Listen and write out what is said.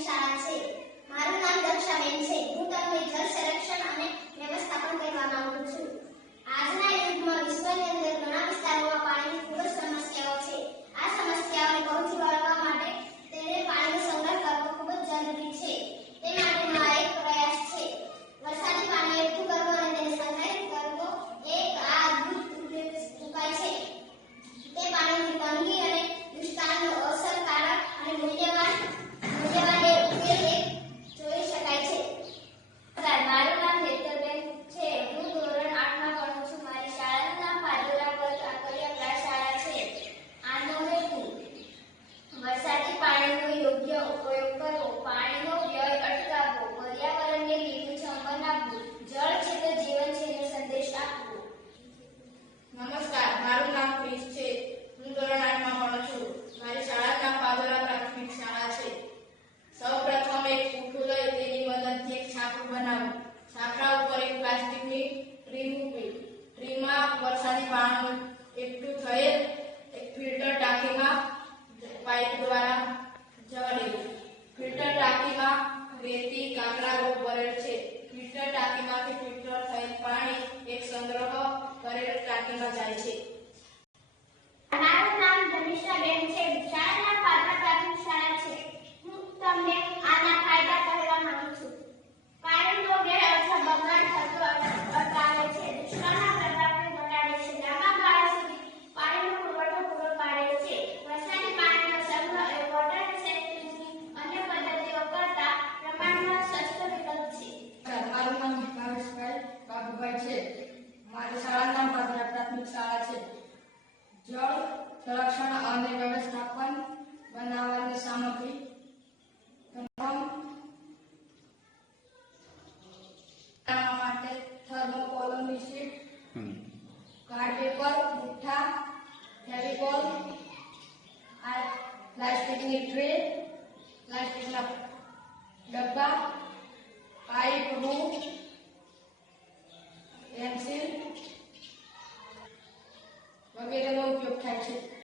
પ્રાથમિક શાળા છે. મારું નામ દક્ષાબેન છે. હું તમને જળ સંરક્ષણ અને વ્યવસ્થાપન કહેવા માંગુ છું. આજના યુગમાં વિશ્વની અંદર ઘણા વિસ્તારોમાં પાણીની ખૂબ જ સમસ્યાઓ છે. આ સમસ્યાઓને પહોંચી વળવા માટે તેને પાણીનો સંગ્રહ કરવો ખૂબ જ જરૂરી છે. તે માટેનો આ એક પ્રયાસ છે. વરસાદી પાણી એકઠું કરવું અને તેને સંગ્રહિત કરવો એક આ અદ્ભુત ઉપાય છે. તે પાણીની તંગી અને દુષ્કાળનો અસરકારક અને મૂલ્યવાન ઉકેલ જોઈ શકાય છે. મારું નામ હેતલબેન છે. હું ધોરણ 8 માં ભણું છું. મારી શાળાનું નામ પાદોરા પર કાંકરિયા પ્રાથમિક શાળા છે. આનો હેતુ વરસાદી પાણીનો યોગ્ય ઉપયોગ કરવો, પાણીનો વ્યય અટકાવવો, પર્યાવરણને લીલુંછમ બનાવવું, જળ છે તો જીવન છે નો સંદેશ આપવો. નમસ્કાર, મારું નામ ક્રિશ છે. હું ધોરણ 8 માં ભણું છું. મારી શાળાનું નામ પાદોરા પ્રાથમિક શાળા છે. સૌપ્રથમ એક પૂઠું લઈ તેની મદદથી એક છાપરું બનાવવું. છાપરા ઉપર એક પ્લાસ્ટિકની ટ્રી મૂકવી. ટ્રીમાં વરસાદી પાણી એકઠું થયેલ એક ફિલ્ટર ટાંકીમાં પાઇપ દ્વારા જવા દેવું. ફિલ્ટર ટાંકીમાં રેતી કાંકરા રોગ ભરેલ છે. ફિલ્ટર ટાંકીમાંથી ફિલ્ટર થયેલ પાણી એક સંગ્રહ કરેલ ટાંકીમાં જાય છે. મારું નામ ધનિષ્ઠાબેન છે. શાળાના પાદરા પ્રાથમિક શાળા છે. હું તમને આના ફાયદા કહેવા માંગુ છું. પાણીનો વ્યય અથવા બગાડ થતો અટકાવે છે. દુષ્કાળના પ્રભાવને ઘટાડે છે. લાંબા ગાળા સુધી પાણીનો પુરવઠો પૂરો પાડે છે. વરસાદી પાણીનો સંગ્રહ એ વોટર રિસાયકલિંગની અન્ય પદ્ધતિઓ કરતાં પ્રમાણમાં સસ્તો વિકલ્પ છે. મારું નામ ભાવેશભાઈ બાબુભાઈ છે. મારી શાળાનું નામ પાદરા પ્રાથમિક શાળા છે. જળ સંરક્ષણ અને વ્યવસ્થાપન બનાવવાની સામગ્રી માટે થર્મોકોલની શીટ, કાર્ડ પેપર, મુઠ્ઠા, ફેવિકોલ, પ્લાસ્ટિકની ટ્રે, પ્લાસ્ટિકના ડબ્બા,